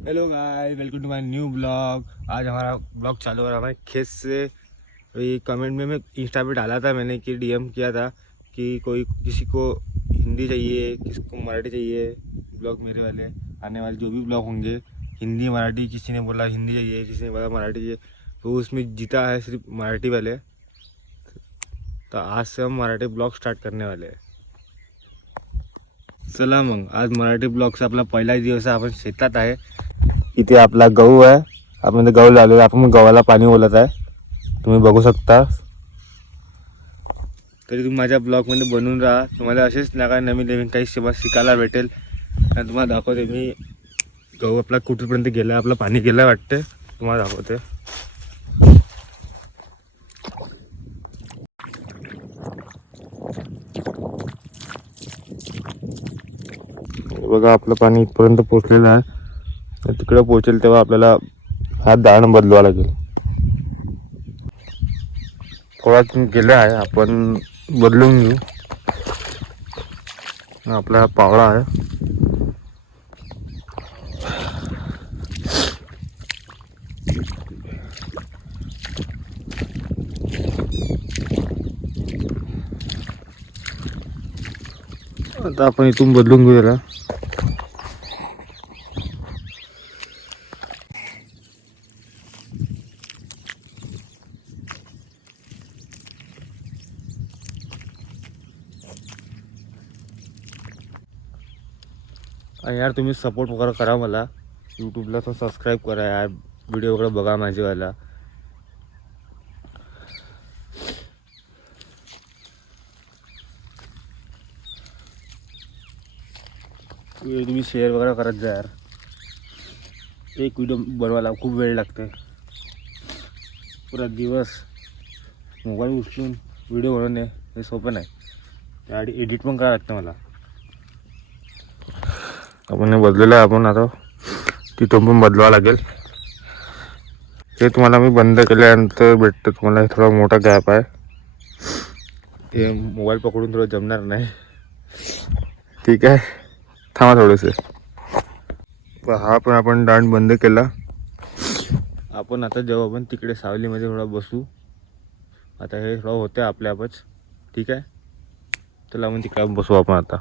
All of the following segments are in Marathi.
Hello guys, welcome to my new blog. आज हमारा ब्लॉग चालू हो रहा है खेत से। ये कमेंट में मैं इंस्टा पे डाला था, मैंने कि डीएम किया था कि कोई किसी को हिंदी चाहिए, किसी को मराठी चाहिए। ब्लॉग मेरे वाले आने वाले जो भी ब्लॉग होंगे हिंदी मराठी, किसी ने बोला हिंदी चाहिए, किसी ने बोला मराठी चाहिए, तो उसमें जीता है सिर्फ मराठी वाले। तो आज से हम मराठी ब्लॉग स्टार्ट करने वाले हैं। चला मग, आज मराठी ब्लॉगचा आपला पहिला दिवस आहे। आपण शेतात आहे, इथे आपला गहू आहे। आपण ते गहू लावलेला, आपण गव्हाला पाणी ओलत आहे, तुम्ही बघू शकता। तरी तुम्ही माझ्या ब्लॉगमध्ये बनवून राहा, तुम्हाला असेच नका नवीन नवीन काही सेवा शिकायला भेटेल। आणि तुम्हाला दाखवते मी गहू आपला कुठपर्यंत गेला, आपलं पाणी गेलं वाटते, तुम्हाला दाखवते। बघा आपलं पाणी इथपर्यंत पोहोचलेलं आहे, तिकडे पोहोचेल तेव्हा आपल्याला हा दाण बदलवा लागेल। थोडा गेला आहे, आपण बदलून घेऊ। आपला पावळा आहे, आता आपण इथून बदलून घेऊ त्याला। आणि यार तुम्ही सपोर्ट वगैरे करा मला यूट्यूबला, तो सबस्क्राईब करा यार, व्हिडिओ वगैरे बघा माझेवाला। तुम्ही शेअर वगैरे करत जा यार। एक व्हिडिओ बनवायला खूप वेळ लागते, पुरा दिवस मोबाईल उचलून व्हिडिओ बनवणे हे सोपं नाही, त्याआधी एडिट पण करावं लागतं मला। आपण हे बदललेलं आहे, आपण आता तिथून पण बदलावं लागेल। हे तुम्हाला मी बंद केल्यानंतर भेटतं तुम्हाला, थोडा मोठा गॅप आहे, हे मोबाईल पकडून थोडं जमणार नाही। ठीक आहे, थांबा थोडेसे। हा पण आपण दांड बंद केला। आपण आता जेव्हा आपण तिकडे सावलीमध्ये थोडा बसू, आता हे थोडं होतं आपल्या आपच। ठीक आहे, चला आपण तिकडे बसू आपण आता।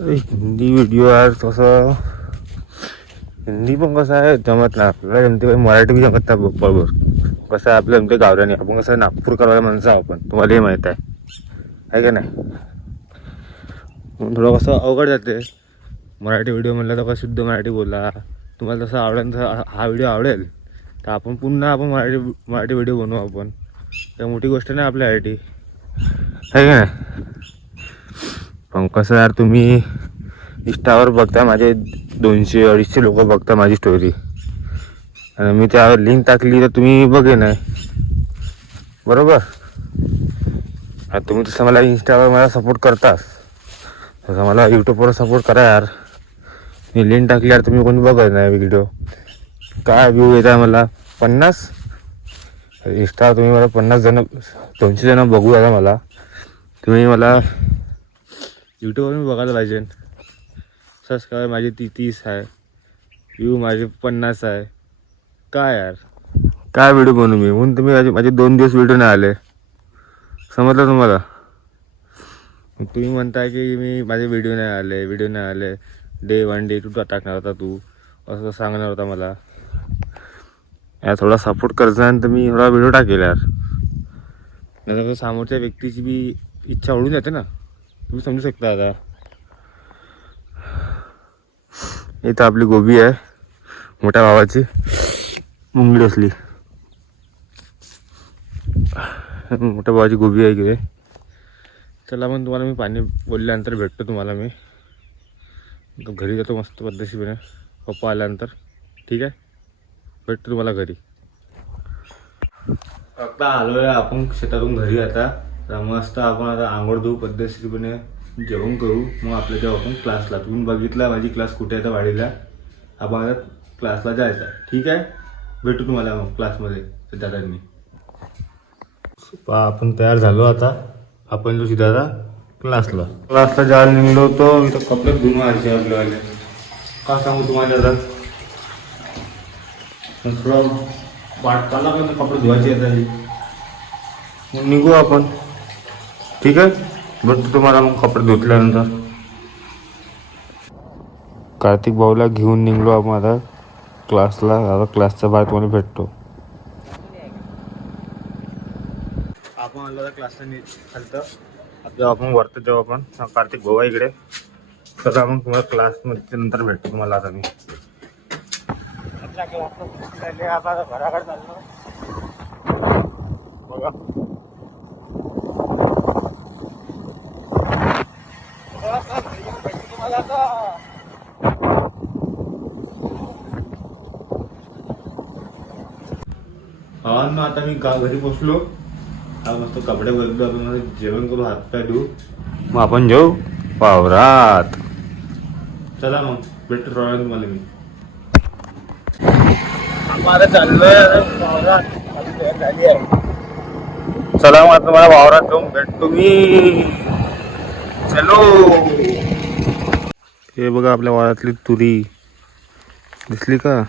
हिंदी व्हिडिओ यार, तसं हिंदी पण कसं आहे जमत नाही आपल्याला, जमते मराठी बी जमत नाही बरोबर। कसं आहे आपलं जमते गावरानी, आपण कसं नागपूरकरवाला माणसं आपण, तुम्हाला हे माहीत आहे का नाही। थोडं कसं अवघड जाते मराठी व्हिडिओ म्हणलं तर, कसं शुद्ध मराठी बोला। तुम्हाला तसं आवडेल, हा व्हिडिओ आवडेल तर आपण पुन्हा मराठी व्हिडिओ बनवू आपण, त्या मोठी गोष्ट नाही आपल्यासाठी, आहे का नाही। पण कसं यार, तुम्ही इंस्टावर बघता, माझे 200-250 लोक बघता माझी स्टोरी, आणि मी त्यावर लिंक टाकली तर तुम्ही बघे नाही, बरोबर। आणि तुम्ही तसं मला इंस्टावर मला सपोर्ट करतास, तसं मला यूट्यूबवर सपोर्ट करा यार। मी लिंक टाकली यार, तुम्ही कोणी बघत नाही व्हिडिओ। काय व्ह्यू येत आहे मला 50, इंस्टा तुम्ही मला 50 जण 200 जण बघू आता मला, तुम्ही मला यूट्यूबवर बघायला पाहिजे। सबस्क्राईब माझे 30 आहे, व्ह्यू माझे 50 आहे, काय यार काय व्हिडिओ बनवू मी, म्हणून तुम्ही माझे 2 दिवस व्हिडिओ नाही आले, समजलं तुम्हाला। तुम्ही म्हणताय की माझे व्हिडिओ नाही आले, डे 1 डे 2 टाकणार होता तू, असं सांगणार होता मला यार। थोडा सपोर्ट करजा आणि मी थोडा व्हिडिओ टाकेल यार, नाही तर समोरच्या व्यक्तीची बी इच्छा ओढून जाते ना, तुम्ही समजू शकता। आता इथं आपली गोबी आहे, मोठ्या भावाची मुंगडी असली, मोठ्या भावाची गोबी आहे इकडे। चला मग तुम्हाला मी पाणी बोलल्यानंतर भेटतो तुम्हाला, मी घरी जातो मस्त पद्धतशीरपणे पप्पा आल्यानंतर। ठीक आहे, भेटतो तुम्हाला घरी। आता आलो आहे आपण शेतातून घरी, आता मस्त आपण आता आंघोळ धुऊ, पद्धतशीरपणे जेवण करू, मग आपल्या जेव्हा आपण क्लासला, तुम्ही बघितला माझी क्लास कुठे आहे तर वाडीला, आपण आता क्लासला जायचं आहे। ठीक आहे, भेटू तुम्हाला मग क्लासमध्ये दादांनी। आपण तयार झालो आता, आपण जो दादा क्लासला जायला निघलो होतो. इथं कपडे धुवून व्हायचे आपल्यावाले. का सांगू तुम्हाला आता थोडं वाट चालला का कपडे धुवायचे येतात. मग निघू आपण. ठीक आहे, भेटतो तुम्हाला मग कपडे धुतल्यानंतर. कार्तिक भाऊला घेऊन निघलो आपण आता क्लासला. आता क्लासच्या बाहेर तुम्हाला भेटतो. आपण आलो आता क्लासला खालतं. जेव्हा आपण वरतो जेव्हा आपण कार्तिक भाऊ इकडे तर आपण तुम्हाला क्लासमध्ये नंतर भेटतो तुम्हाला. आता मी आता घराकडे चाललो बघा. तुम्हाला आता हा ना. आता मी घरी पोचलो. आता मस्त कपडे बदलतो. आपण जेवण करू, हातपाय धुवू, मग आपण जाऊ वावरात. चला मग भेटतो थोड्या वेळात तुम्हाला मी. आता चाललोय वावरात. झाली आहे. चला मग तुम्हाला वावरात जाऊन भेटतो मी. चलो. हे बघा आपल्या वावरातली तुरी दिसली का?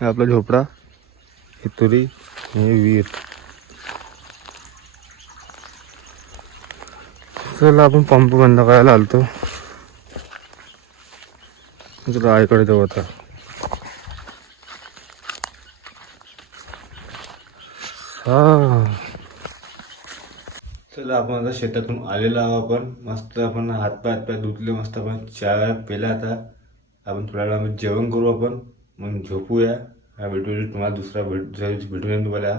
हे आपला झोपडा, ही तुरी, हे विहीर. चला आपण पंप बंद करायला आलतो. चला आईकडे जाऊ आता. हा चला आपण आता शेतातून आलेलो आहोत. आपण मस्त आपण हातपाय धुतले, मस्त आपण चहा पेला. आता आपण थोड्या वेळा जेवण करू आपण, मग झोपूया. हा व्हिडिओ तुम्हाला दुसरा भेटूया तुम्हाला.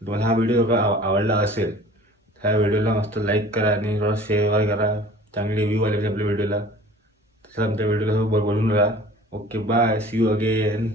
तुम्हाला हा व्हिडिओ आवडला असेल ह्या व्हिडिओला मस्त लाईक करा आणि थोडा शेअर करा. चांगले व्ह्यू आले आपल्या व्हिडिओला. तसं आमच्या व्हिडिओला बनवून राहा. Okay bye, see you again.